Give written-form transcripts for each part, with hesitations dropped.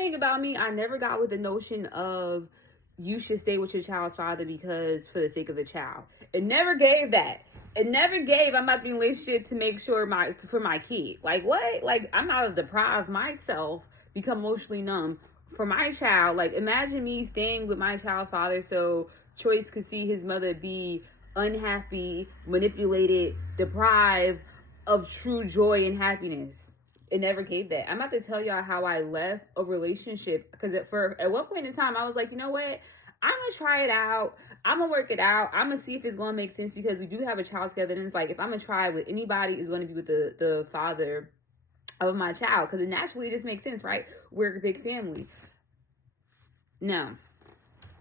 thing about me, I never got with the notion of you should stay with your child's father because for the sake of the child. It never gave that. It never gave I'm about to be in a relationship to make sure for my kid. Like what? Like I'm not to deprive myself, become emotionally numb for my child. Like imagine me staying with my child's father so Choice could see his mother be unhappy, manipulated, deprived of true joy and happiness. It never gave that. I'm about to tell y'all how I left a relationship because at one point in time I was like, you know what? I'm gonna try it out. I'm gonna work it out. I'm gonna see if it's gonna make sense because we do have a child together. And it's like if I'm gonna try with anybody, it's gonna be with the father of my child because it naturally just makes sense, right? We're a big family. Now,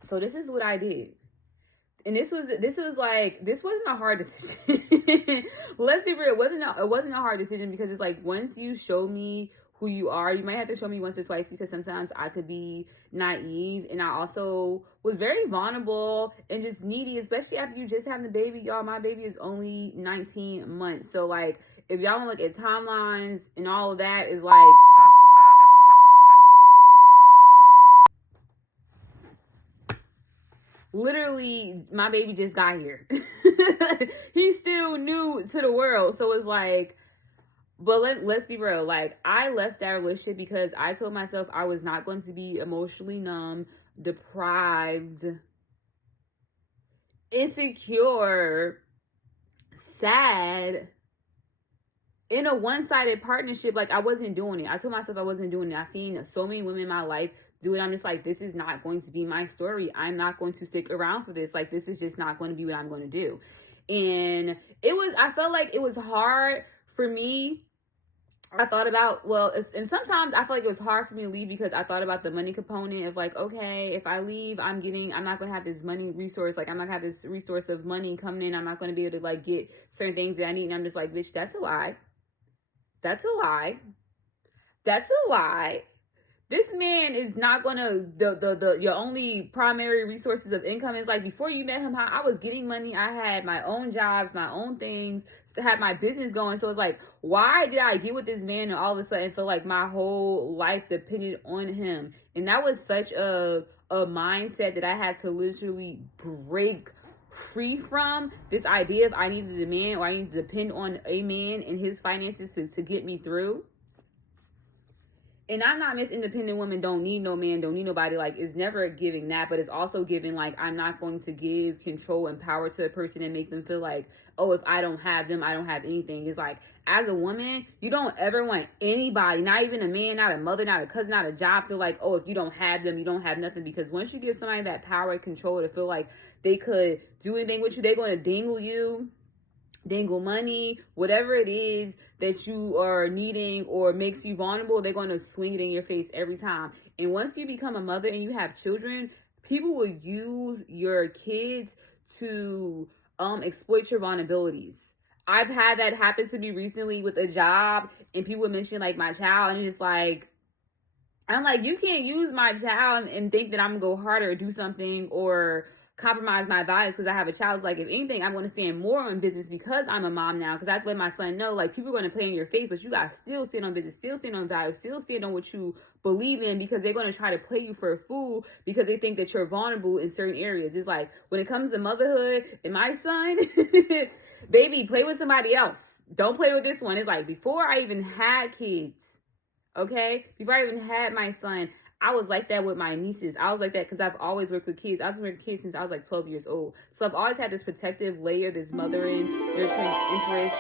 so this is what I did. And this wasn't a hard decision. Let's be real, it wasn't a hard decision because it's like once you show me who you are, you might have to show me once or twice because sometimes I could be naive, and I also was very vulnerable and just needy, especially after you just having the baby. Y'all, my baby is only 19 months, so like if y'all want to look at timelines and all of that, is like literally my baby just got here. He's still new to the world, so it's like, but let's be real, like I left that relationship because I told myself I was not going to be emotionally numb, deprived, insecure, sad in a one-sided partnership. Like I wasn't doing it. I told myself I wasn't doing it. I've seen so many women in my life do it. I'm just like, this is not going to be my story. I'm not going to stick around for this. Like this is just not going to be what I'm going to do. And I felt like it was hard for me. I thought about, and sometimes I feel like it was hard for me to leave because I thought about the money component of like, okay, if I leave, I'm not going to have this money resource. Like I'm not going to have this resource of money coming in. I'm not going to be able to like get certain things that I need. And I'm just like, bitch, that's a lie. That's a lie. That's a lie. This man is not gonna your only primary resources of income. Is like before you met him, how I was getting money. I had my own jobs, my own things, to have my business going. So it's like, why did I get with this man and all of a sudden feel like my whole life depended on him? And that was such a mindset that I had to literally break free from, this idea of I needed a man or I need to depend on a man and his finances to get me through. And I'm not Miss Independent Woman, don't need no man, don't need nobody. Like, it's never giving that, but it's also giving, like, I'm not going to give control and power to a person and make them feel like, oh, if I don't have them, I don't have anything. It's like, as a woman, you don't ever want anybody, not even a man, not a mother, not a cousin, not a job, feel like, oh, if you don't have them, you don't have nothing. Because once you give somebody that power and control to feel like they could do anything with you, they're going to dangle money, whatever it is that you are needing or makes you vulnerable, they're going to swing it in your face every time. And once you become a mother and you have children, people will use your kids to exploit your vulnerabilities. I've had that happen to me recently with a job, and people mention like my child, and it's like, I'm like, you can't use my child and think that I'm gonna go harder or do something or compromise my values because I have a child. It's like, if anything, I'm going to stand more on business because I'm a mom now. Because I let my son know, like, people are going to play in your face, but you got to still stand on business, still stand on values, still stand on what you believe in, because they're going to try to play you for a fool because they think that you're vulnerable in certain areas. It's like, when it comes to motherhood and my son, baby, play with somebody else. Don't play with this one. It's like, before I even had kids, okay? Before I even had my son, I was like that with my nieces. I was like that because I've always worked with kids. I was working with kids since I was like 12 years old. So I've always had this protective layer, this mothering, nurturing interest,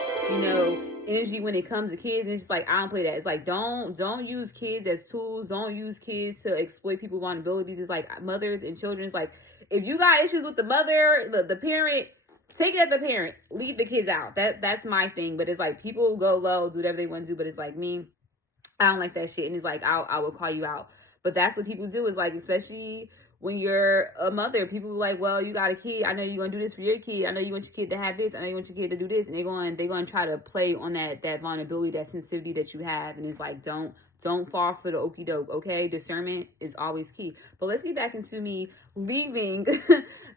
energy when it comes to kids. And it's just like, I don't play that. It's like, don't use kids as tools. Don't use kids to exploit people's vulnerabilities. It's like mothers and children. It's like, if you got issues with the mother, the parent, take it as the parent. Leave the kids out. That's my thing. But it's like, people go low, do whatever they want to do. But it's like, me, I don't like that shit. And it's like, I will call you out. But that's what people do, is like, especially when you're a mother, people are like, well, you got a kid. I know you're going to do this for your kid. I know you want your kid to have this. I know you want your kid to do this. And they're going to try to play on that vulnerability, that sensitivity that you have. And it's like, don't fall for the okie doke, okay? Discernment is always key. But let's get back into me leaving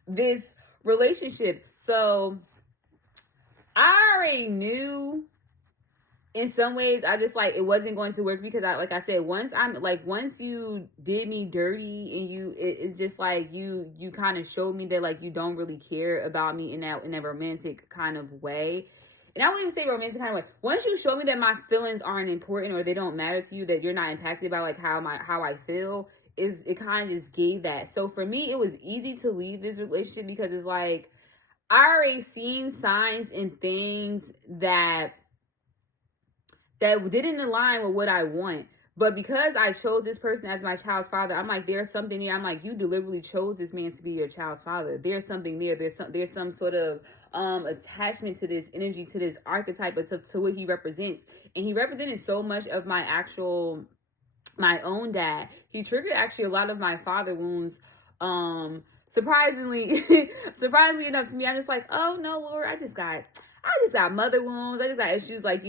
this relationship. So I already knew in some ways I just like it wasn't going to work because like I said, once you did me dirty and it's just like you kind of showed me that like you don't really care about me in that romantic kind of way. And I wouldn't even say romantic kind of way. Once you show me that my feelings aren't important or they don't matter to you, that you're not impacted by like how I feel, is it kind of just gave that. So for me, it was easy to leave this relationship because it's like I already seen signs and things that didn't align with what I want. But because I chose this person as my child's father, I'm like, there's something there. I'm like, you deliberately chose this man to be your child's father. There's something there. There's some sort of attachment to this energy, to this archetype, but to what he represents. And he represented so much of my own dad. He triggered actually a lot of my father wounds. Surprisingly enough to me, I'm just like, oh no, Lord, I just got mother wounds. I just got issues like,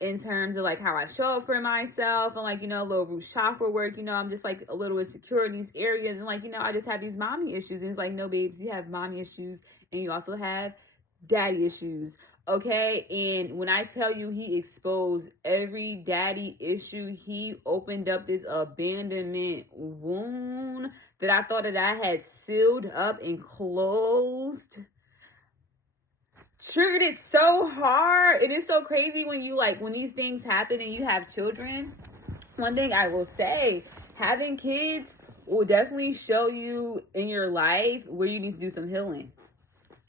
in terms of like how I show up for myself and like, little root chakra work, I'm just like a little insecure in these areas. And like, I just have these mommy issues. And it's like, no, babes, you have mommy issues and you also have daddy issues. Okay. And when I tell you he exposed every daddy issue, he opened up this abandonment wound that I thought that I had sealed up and closed. Triggered it so hard. And it's so crazy when these things happen and you have children. One thing I will say, having kids will definitely show you in your life where you need to do some healing.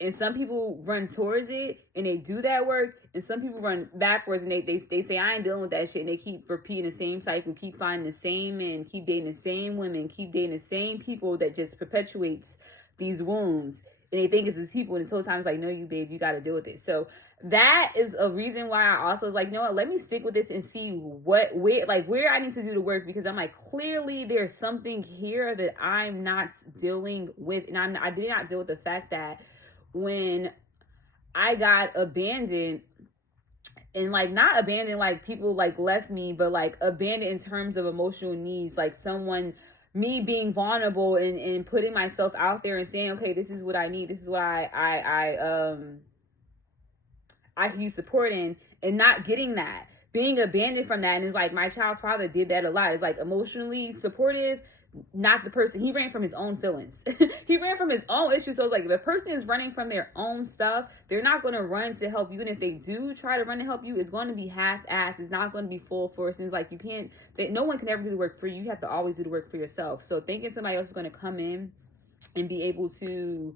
And some people run towards it and they do that work, and some people run backwards and they say, I ain't dealing with that shit, and they keep repeating the same cycle, keep finding the same men, keep dating the same women, keep dating the same people that just perpetuates these wounds. And they think it's these people, and this whole time it's like, no, you babe, you got to deal with it. So that is a reason why I also was like, you know what, let me stick with this and see where I need to do the work, because I'm like, clearly there's something here that I'm not dealing with. And I did not deal with the fact that when I got abandoned, and like not abandoned like people like left me, but like abandoned in terms of emotional needs, like me being vulnerable and putting myself out there and saying, okay, this is what I need, this is what I can use support in, and not getting that, being abandoned from that. And it's like my child's father did that a lot. It's like emotionally supportive, not the person. He ran from his own feelings. He ran from his own issues. So it's like, if the person is running from their own stuff, they're not going to run to help you. And if they do try to run to help you, it's going to be half-assed. It's not going to be full force. And it's like, no one can ever do the work for you. You have to always do the work for yourself. So thinking somebody else is going to come in and be able to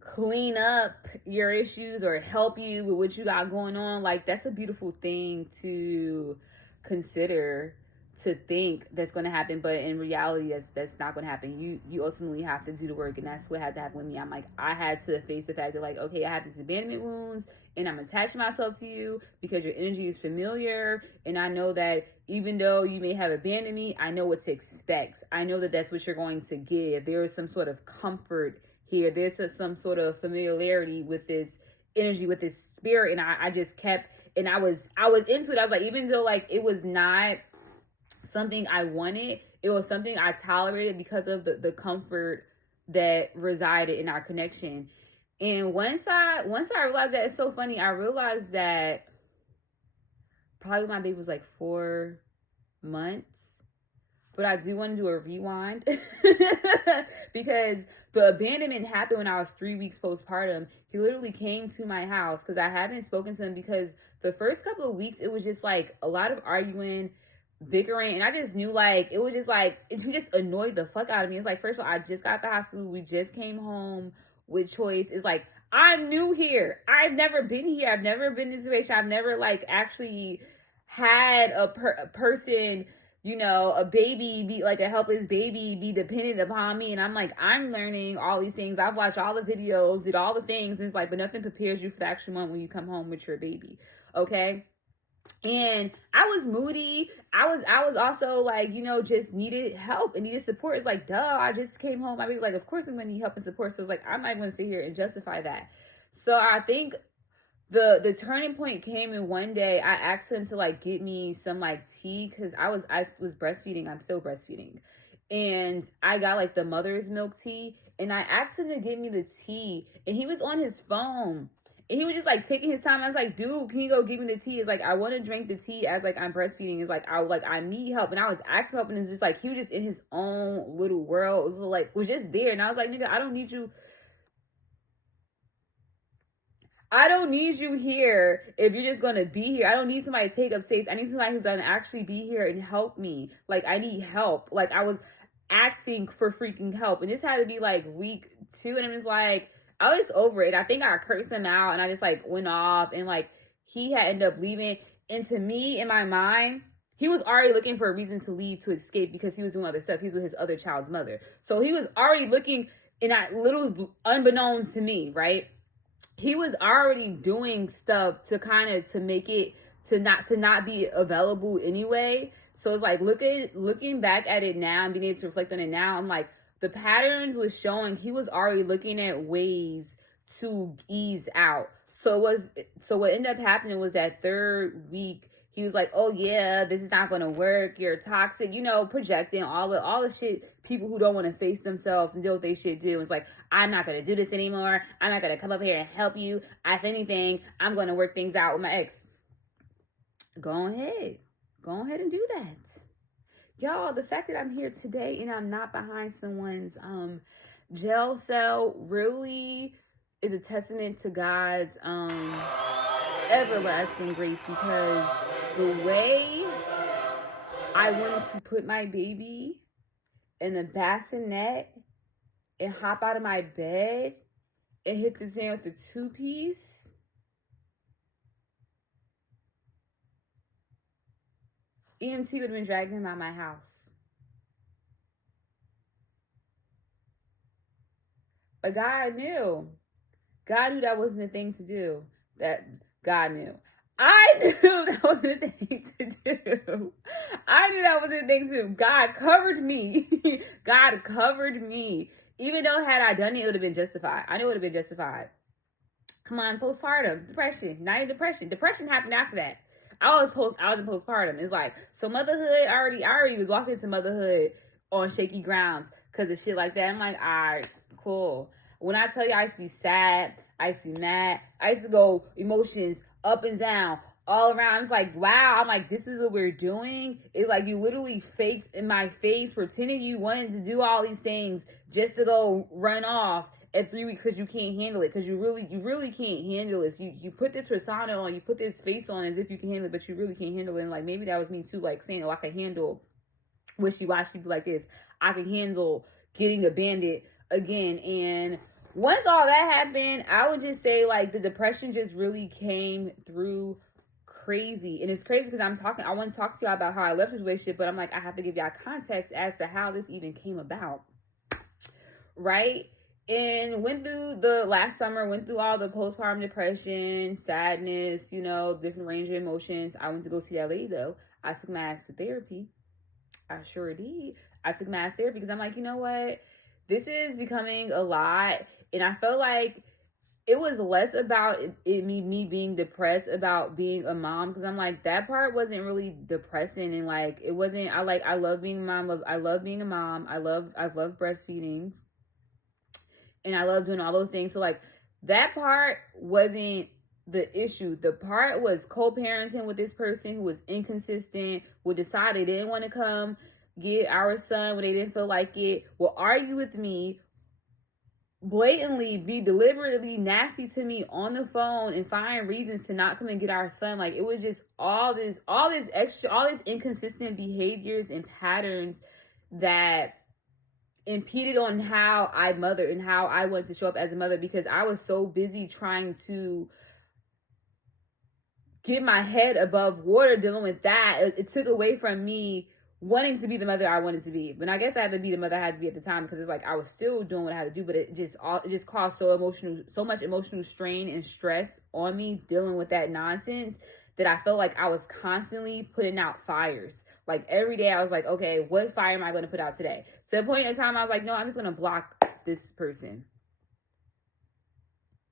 clean up your issues or help you with what you got going on, like, that's a beautiful thing to consider, to think that's going to happen. But in reality, that's not going to happen. You ultimately have to do the work, and that's what had to happen with me. I'm like, I had to face the fact that, like, okay, I have these abandonment wounds, and I'm attaching myself to you because your energy is familiar, and I know that even though you may have abandoned me, I know what to expect. I know that that's what you're going to give. There is some sort of comfort here. There's some sort of familiarity with this energy, with this spirit, and I just kept, and I was into it. I was like, even though like it was not something I wanted, it was something I tolerated because of the comfort that resided in our connection. And once I realized that, it's so funny, I realized that probably my baby was like 4 months. But I do want to do a rewind because the abandonment happened when I was 3 weeks postpartum. He literally came to my house because I haven't spoken to him, because the first couple of weeks it was just like a lot of arguing, bickering, and I just knew like it was just like he just annoyed the fuck out of me. It's like, first of all, I just got the hospital, we just came home with Choice. It's like, I'm new here, I've never been here, I've never been in this situation, I've never like actually had a person, a baby be like a helpless baby be dependent upon me. And I'm like, I'm learning all these things, I've watched all the videos, did all the things, and it's like, but nothing prepares you for the actual moment when you come home with your baby. Okay. And I was moody. I was also like, just needed help and needed support. It's like, duh, I just came home. I mean, like, of course I'm going to need help and support. So it's like, I'm not going to sit here and justify that. So I think the turning point came in one day. I asked him to like get me some like tea, because I was breastfeeding. I'm still breastfeeding. And I got like the mother's milk tea. And I asked him to get me the tea. And he was on his phone. And he was just like taking his time. I was like, dude, can you go give me the tea? It's like, I want to drink the tea as like I'm breastfeeding. It's like, I need help. And I was asking for help, and it's just like, he was just in his own little world. It was like, was just there. And I was like, nigga, I don't need you. I don't need you here if you're just gonna be here. I don't need somebody to take up space. I need somebody who's gonna actually be here and help me. Like, I need help. Like, I was asking for freaking help. And this had to be like week 2. And it was like, I was over it. I think I cursed him out and I just like went off, and like he had ended up leaving. And to me, in my mind, he was already looking for a reason to leave, to escape, because he was doing other stuff. He was with his other child's mother. So he was already looking, in that little unbeknownst to me, right? He was already doing stuff to kind of to make it to not be available anyway. So it's like looking back at it now and being able to reflect on it now, I'm like, the patterns was showing he was already looking at ways to ease out. So what ended up happening was that 3rd week, he was like, oh yeah, this is not gonna work, you're toxic, projecting all the shit people who don't want to face themselves and do what they should do. It's like, I'm not gonna do this anymore. I'm not gonna come up here and help you. If anything, I'm gonna work things out with my ex. Go ahead and do that. Y'all, the fact that I'm here today and I'm not behind someone's jail cell really is a testament to God's everlasting grace, because the way I wanted to put my baby in a bassinet and hop out of my bed and hit this man with a 2-piece, EMT would have been dragging him out of my house. But God knew that wasn't the thing to do. God knew. I knew that wasn't the thing to do. I knew that wasn't the thing to do. God covered me. God covered me. Even though had I done it, it would have been justified. I knew it would have been justified. Come on, postpartum, depression, not even depression. Depression happened after that. I was in postpartum. It's like, so motherhood, I already was walking into motherhood on shaky grounds because of shit like that. I'm like, all right, cool. When I tell you I used to be sad, I used to be mad, I used to go emotions up and down, all around. It's like, wow. I'm like, this is what we're doing. It's like you literally faked in my face, pretending you wanted to do all these things just to go run off at 3 weeks because you can't handle it. Because you really can't handle this. You put this persona on, you put this face on as if you can handle it, but you really can't handle it. And like, maybe that was me too, like saying, oh, I can handle wishy-washy people like this. I can handle getting abandoned again. And once all that happened, I would just say like the depression just really came through crazy. And it's crazy because I want to talk to y'all about how I left this relationship, but I'm like, I have to give y'all context as to how this even came about. Right? And went through the last summer, went through all the postpartum depression, sadness, different range of emotions. I went to go see that lady though. I took my ass to therapy. I sure did. I took my ass therapy because I'm like, you know what? This is becoming a lot. And I felt like it was less about me being depressed about being a mom, because I'm like, that part wasn't really depressing, and like it wasn't. I love being a mom. I love being a mom. I love breastfeeding, and I love doing all those things. So like that part wasn't the issue. The part was co-parenting with this person who was inconsistent, would decide they didn't want to come get our son when they didn't feel like it, will argue with me, blatantly be deliberately nasty to me on the phone, and find reasons to not come and get our son. Like, it was just all this inconsistent behaviors and patterns that impeded on how I mothered and how I wanted to show up as a mother, because I was so busy trying to get my head above water dealing with that. It took away from me wanting to be the mother I wanted to be. But I guess I had to be the mother I had to be at the time, because it's like I was still doing what I had to do, but it just caused so much emotional strain and stress on me dealing with that nonsense, that I felt like I was constantly putting out fires. Like every day I was like, okay, what fire am I going to put out today? To the point in time I was like, no, I'm just going to block this person.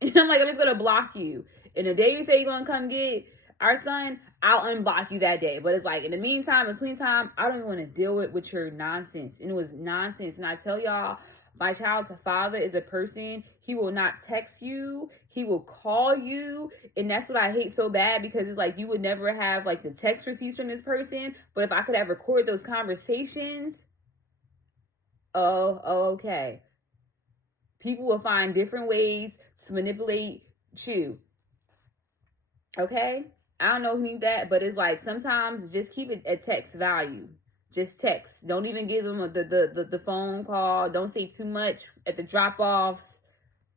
And I'm like, I'm just going to block you. And the day you say you're going to come get our son, I'll unblock you that day. But it's like, in the meantime, between time, I don't even want to deal with your nonsense. And it was nonsense. And I tell y'all, My child's father is a person, he will not text you, he will call you, and that's what I hate so bad, because it's like you would never have like the text receipts from this person, but if I could have recorded those conversations, okay. People will find different ways to manipulate you. Okay? I don't know who needs that, but it's like sometimes just keep it at text value. Just text. Don't even give them the phone call. Don't say too much at the drop-offs.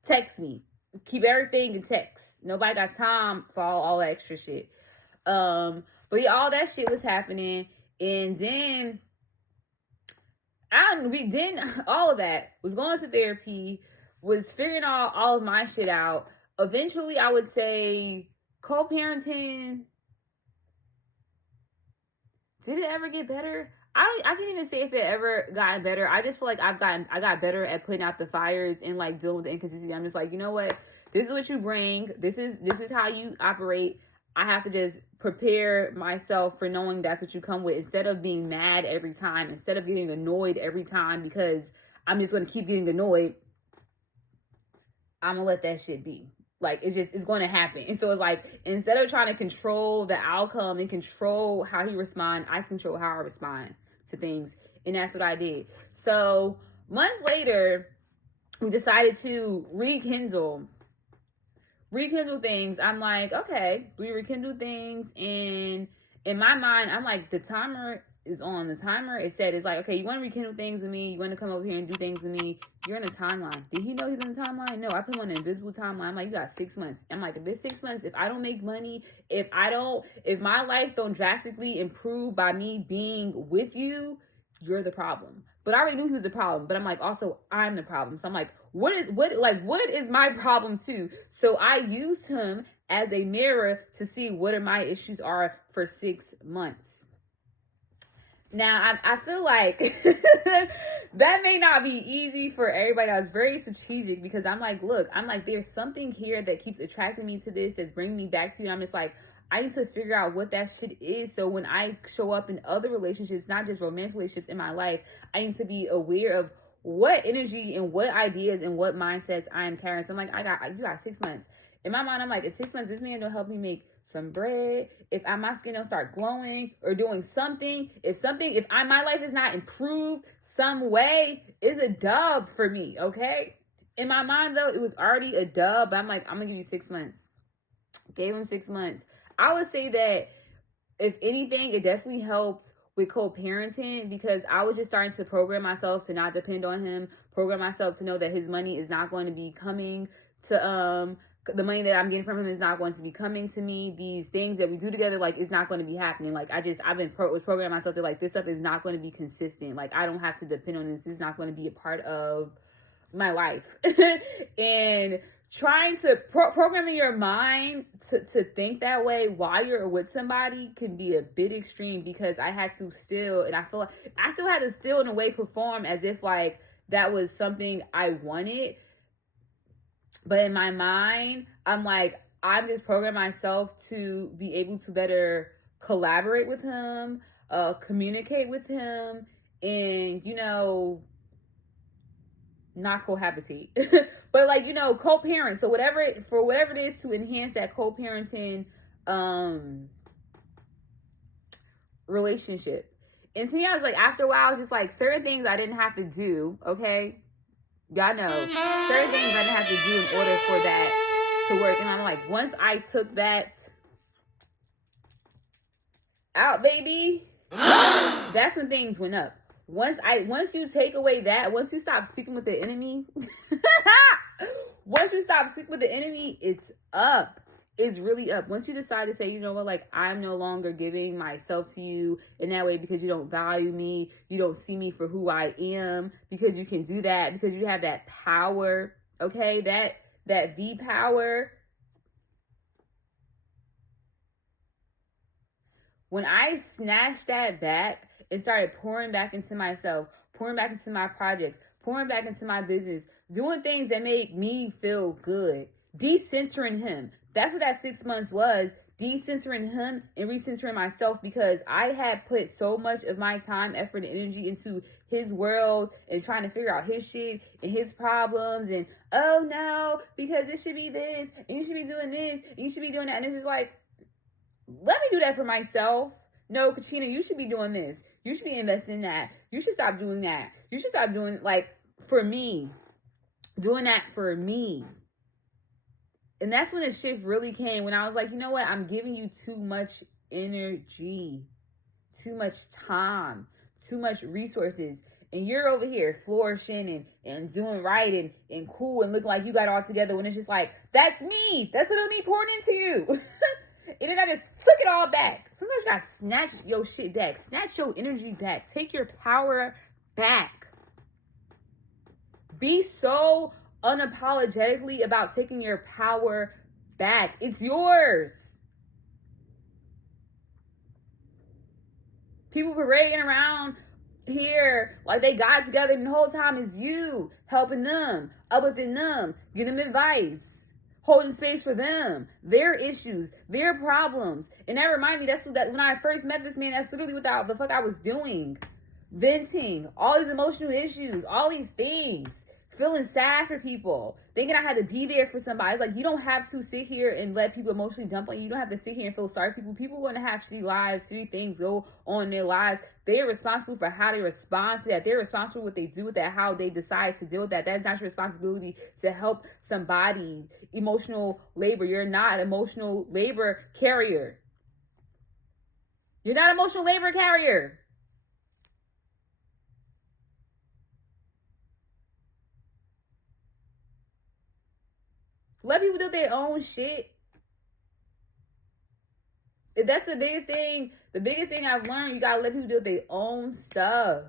Text me. Keep everything in text. Nobody got time for all that extra shit. But yeah, all that shit was happening. And then all of that, was going to therapy, was figuring all of my shit out. Eventually, I would say co-parenting, did it ever get better? I can't even say if it ever got better. I just feel like I got better at putting out the fires and like dealing with the inconsistency. I'm just like, you know what? This is what you bring. This is how you operate. I have to just prepare myself for knowing that's what you come with, instead of being mad every time, instead of getting annoyed every time because I'm just going to keep getting annoyed. I'm going to let that shit be. Like, it's going to happen. And so it's like, instead of trying to control the outcome and control how he responds, I control how I respond to things. And that's what I did. So months later, we decided to rekindle things. I'm like, okay, we rekindle things. And in my mind, I'm like, the timer is on. The timer is set. It's like, okay, you want to rekindle things with me? You want to come over here and do things with me? You're in a timeline. Did he know he's in a timeline? No, I put him on an invisible timeline. I'm like, you got 6 months. I'm like, if this 6 months, if I don't make money, if my life don't drastically improve by me being with you, you're the problem. But I already knew he was the problem. But I'm like, also, I'm the problem. So I'm like, what is my problem too? So I used him as a mirror to see what my issues are for 6 months. Now, I feel like that may not be easy for everybody. I was very strategic because I'm like, look, there's something here that keeps attracting me to this, that's bringing me back to you. And I'm just like, I need to figure out what that shit is. So when I show up in other relationships, not just romantic relationships in my life, I need to be aware of what energy and what ideas and what mindsets I am carrying. So I'm like, you got 6 months. In my mind, I'm like, in 6 months, this man don't help me make some bread. If my skin don't start glowing or doing something, if my life is not improved some way, it's a dub for me, okay? In my mind, though, it was already a dub, but I'm like, I'm gonna give you 6 months. Gave him 6 months. I would say that, if anything, it definitely helped with co-parenting, because I was just starting to program myself to not depend on him, program myself to know that his money is not going to be coming to, the money that I'm getting from him is not going to be coming to me. These things that we do together, like, it's not going to be happening. Like, was programming myself to, like, this stuff is not going to be consistent. Like, I don't have to depend on this. This is not going to be a part of my life. And trying to programming your mind to think that way while you're with somebody can be a bit extreme, because I had to still, and I feel like I still had to still in a way perform as if like that was something I wanted. But in my mind, I'm like, I'm just programming myself to be able to better collaborate with him, communicate with him, and, not cohabitate, but like, co-parent. So whatever it is to enhance that co-parenting relationship. And to me, I was like, after a while, I was just like, certain things I didn't have to do, okay? Y'all know, certain things I didn't have to do in order for that to work. And I'm like, once I took that out, baby, that's when things went up. Once you take away that, once you stop sleeping with the enemy, it's up. It's really up. Once you decide to say, you know what, like, I'm no longer giving myself to you in that way because you don't value me, you don't see me for who I am, because you can do that, because you have that power, okay? That V power. When I snatched that back and started pouring back into myself, pouring back into my projects, pouring back into my business, doing things that make me feel good, decentering him. That's what that 6 months was. decentering him and recentering myself, because I had put so much of my time, effort, and energy into his world and trying to figure out his shit and his problems, and oh no, because this should be this and you should be doing this and you should be doing that, and it's just like, let me do that for myself. No, Katrina, you should be doing this. You should be investing in that. You should stop doing that. You should stop doing, like, for me. Doing that for me. And that's when the shift really came, when I was like, you know what? I'm giving you too much energy, too much time, too much resources. And you're over here flourishing and doing right and cool and looking like you got it all together, when it's just like, that's me. That's literally me pouring into you. And then I just took it all back. Sometimes you gotta snatch your shit back. Snatch your energy back. Take your power back. Be so unapologetically about taking your power back. It's yours. People parading around here like they got together, and the whole time is you helping them, uplifting them, giving them advice, holding space for them, their issues, their problems. And that reminded me, that when I first met this man, that's literally what the fuck I was doing. Venting, all these emotional issues, all these things. Feeling sad for people, thinking I had to be there for somebody. It's like, you don't have to sit here and let people emotionally dump on you. You don't have to sit here and feel sorry for people. People are going to have shitty lives, shitty things go on in their lives. They are responsible for how they respond to that. They're responsible for what they do with that, how they decide to deal with that. That's not your responsibility to help somebody. Emotional labor. You're not an emotional labor carrier. You're not an emotional labor carrier. Let people do their own shit. That's the biggest thing. The biggest thing I've learned, you gotta let people do their own stuff.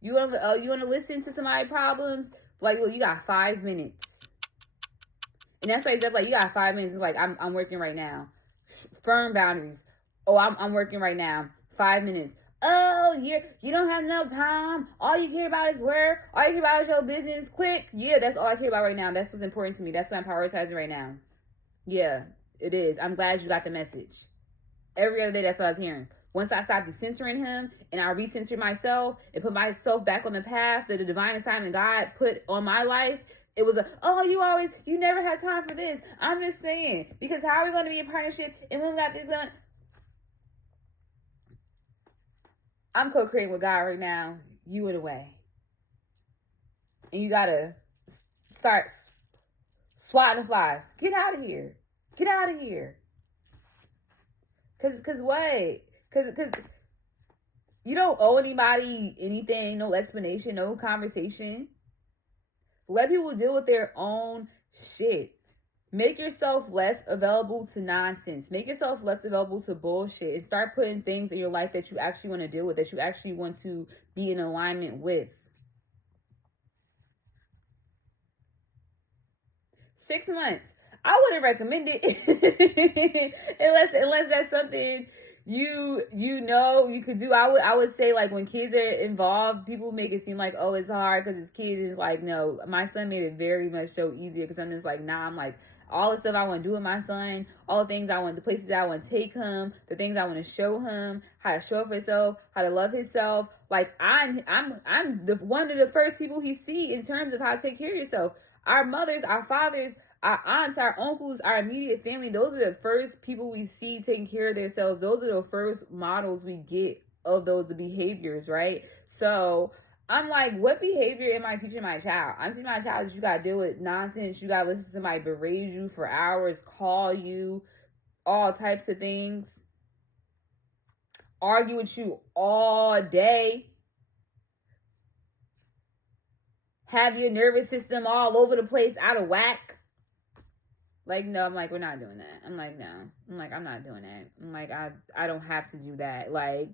You want to listen to somebody's problems? Like, well, you got 5 minutes. And that's why it's like, you got 5 minutes. It's like, I'm working right now. Firm boundaries. Oh, I'm working right now. 5 minutes. Oh, you don't have no time. All you care about is work. All you care about is your business. Quick. Yeah, that's all I care about right now. That's what's important to me. That's what I'm prioritizing right now. Yeah, it is. I'm glad you got the message. Every other day, that's what I was hearing. Once I stopped censoring him and I recensored myself and put myself back on the path that the divine assignment God put on my life, it was you never had time for this. I'm just saying, because how are we going to be in partnership and we got this on? I'm co-creating with God right now. You in a way. And you got to start swatting the flies. Get out of here. Get out of here. Cause what? Cause you don't owe anybody anything, no explanation, no conversation. Let people deal with their own shit. Make yourself less available to nonsense. Make yourself less available to bullshit. And start putting things in your life that you actually want to deal with, that you actually want to be in alignment with. 6 months. I wouldn't recommend it unless that's something you know you could do. I would say, like, when kids are involved, people make it seem like, oh, it's hard because it's kids. It's like, no, my son made it very much so easier, because I'm just like, nah, I'm like, all the stuff I want to do with my son, all the things I want, the places I want to take him, the things I want to show him, how to show up for himself, how to love himself. Like, I'm the one of the first people he see in terms of how to take care of yourself. Our mothers, our fathers, our aunts, our uncles, our immediate family, those are the first people we see taking care of themselves. Those are the first models we get of those behaviors, right? So I'm like, what behavior am I teaching my child? I'm teaching my child that you gotta deal with nonsense. You gotta listen to somebody berate you for hours, call you, all types of things, argue with you all day, have your nervous system all over the place, out of whack. Like, no, I'm like, we're not doing that. I'm like, no. I'm like, I'm not doing that. I'm like, I don't have to do that. Like,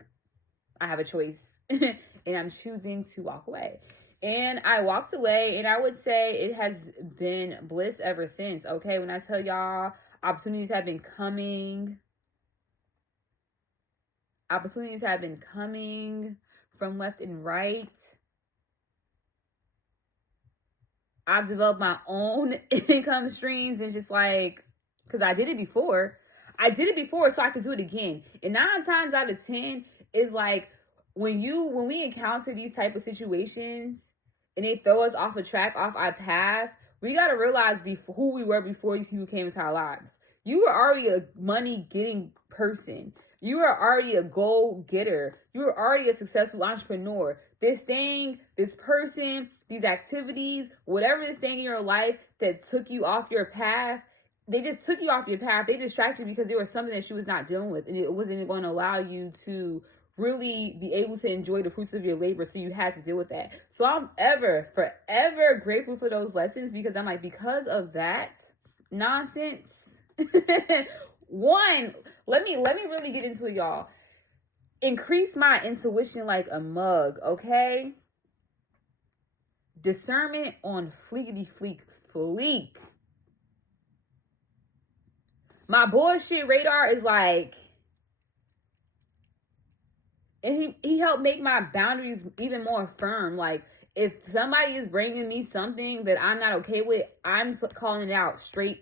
I have a choice and I'm choosing to walk away. And I walked away, and I would say it has been bliss ever since. Okay, when I tell y'all, opportunities have been coming. Opportunities have been coming from left and right. I've developed my own income streams, and just like, because I did it before. I did it before, so I could do it again. And 9 times out of 10 is like when we encounter these type of situations and they throw us off a track, off our path, we gotta realize who we were before these people came into our lives. You were already a money getting person. You were already a goal getter. You were already a successful entrepreneur. This thing, this person, these activities, whatever this thing in your life that took you off your path, they just took you off your path. They distracted you because there was something that she was not dealing with, and it wasn't going to allow you to really be able to enjoy the fruits of your labor. So you had to deal with that. So I'm forever grateful for those lessons, because I'm like, because of that nonsense. One, let me really get into it, y'all. Increase my intuition like a mug, okay? Discernment on fleekity fleek. My bullshit radar is like, and he helped make my boundaries even more firm. Like, if somebody is bringing me something that I'm not okay with, I'm calling it out straight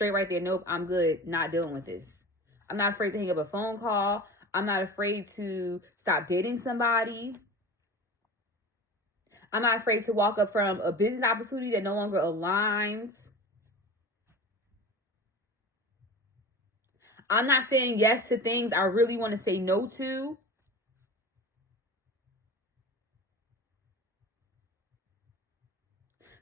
right there. Nope, I'm good. Not dealing with this. I'm not afraid to hang up a phone call. I'm not afraid to stop dating somebody. I'm not afraid to walk up from a business opportunity that no longer aligns. I'm not saying yes to things I really want to say no to.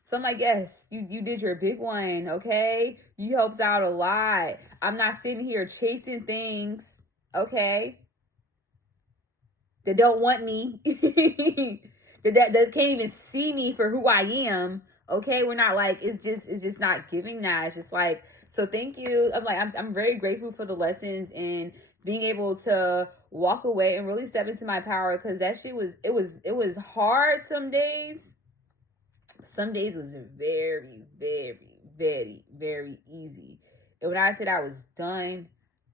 So I'm like, yes, you did your big one, okay? You helped out a lot. I'm not sitting here chasing things, okay, that don't want me, that can't even see me for who I am, okay? We're not like, it's just not giving that. It's just like, so thank you. I'm very grateful for the lessons and being able to walk away and really step into my power, because that shit was hard some days. Some days was very, very, very, very easy. And when I said I was done,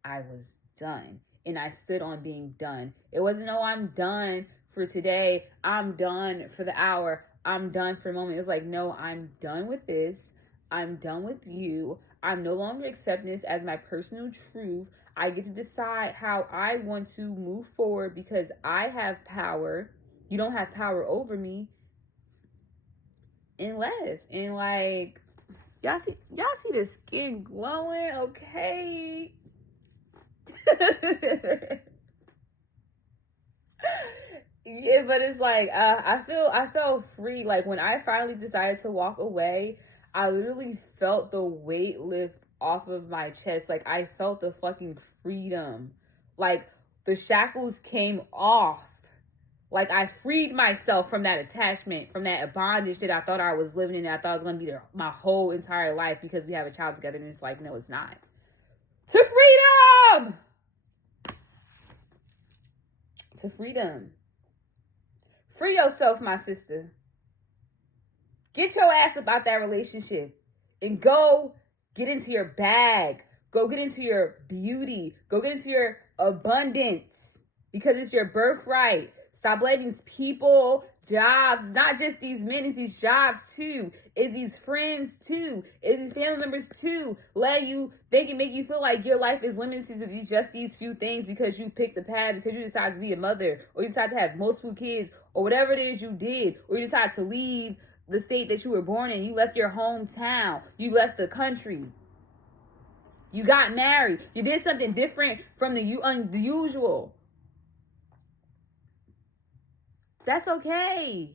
I was done. And I stood on being done. It wasn't, oh, I'm done for today. I'm done for the hour. I'm done for a moment. It was like, no, I'm done with this. I'm done with you. I'm no longer accepting this as my personal truth. I get to decide how I want to move forward because I have power. You don't have power over me. And left. And like, y'all see the skin glowing, okay? Yeah, but it's like I felt free. Like when I finally decided to walk away, I literally felt the weight lift off of my chest. Like I felt the fucking freedom. Like the shackles came off. Like I freed myself from that attachment, from that bondage that I thought I was living in, that I thought was going to be there my whole entire life because we have a child together. And it's like, no, it's not. To freedom! To freedom. Free yourself, my sister. Get your ass about that relationship and go get into your bag. Go get into your beauty. Go get into your abundance because it's your birthright. Stop letting these people, jobs, not just these men, it's these jobs too. It's these friends too. It's these family members too. They can make you feel like your life is limited to just these few things because you picked the path, because you decided to be a mother, or you decided to have multiple kids, or whatever it is you did, or you decided to leave the state that you were born in. You left your hometown. You left the country. You got married. You did something different from the usual. That's okay.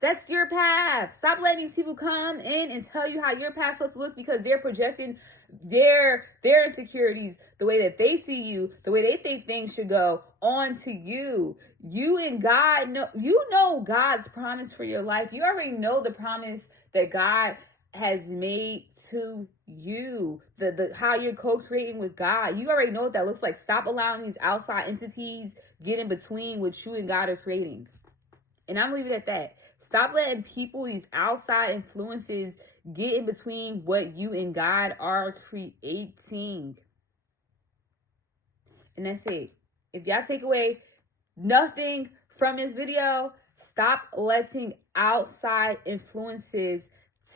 That's your path. Stop letting these people come in and tell you how your path's supposed to look because they're projecting their insecurities, the way that they see you, the way they think things should go onto you. You and God know God's promise for your life. You already know the promise that God has made to you, the how you're co-creating with God. You already know what that looks like. Stop allowing these outside entities get in between what you and God are creating. And I'm leaving it at that. Stop letting people, these outside influences, get in between what you and God are creating. And that's it. If y'all take away nothing from this video, stop letting outside influences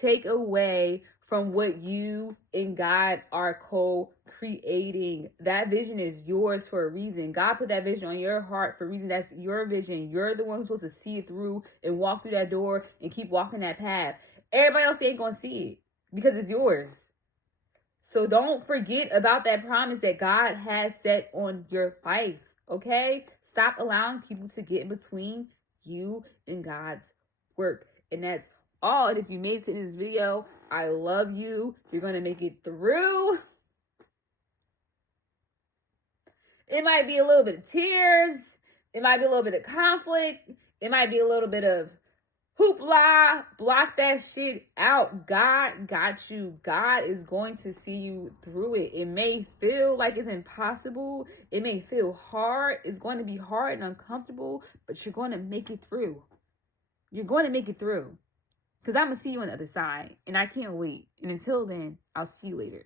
take away from what you and God are co-creating. That vision is yours for a reason. God put that vision on your heart for a reason. That's your vision. You're the one who's supposed to see it through and walk through that door and keep walking that path. Everybody else ain't gonna see it because it's yours. So don't forget about that promise that God has set on your life, okay? Stop allowing people to get in between you and God's work. And that's all. And if you made it to this video, I love you. You're going to make it through. It might be a little bit of tears. It might be a little bit of conflict. It might be a little bit of hoopla. Block that shit out. God got you. God is going to see you through it. It may feel like it's impossible. It may feel hard. It's going to be hard and uncomfortable, but you're going to make it through. You're going to make it through. Because I'm going to see you on the other side. And I can't wait. And until then, I'll see you later.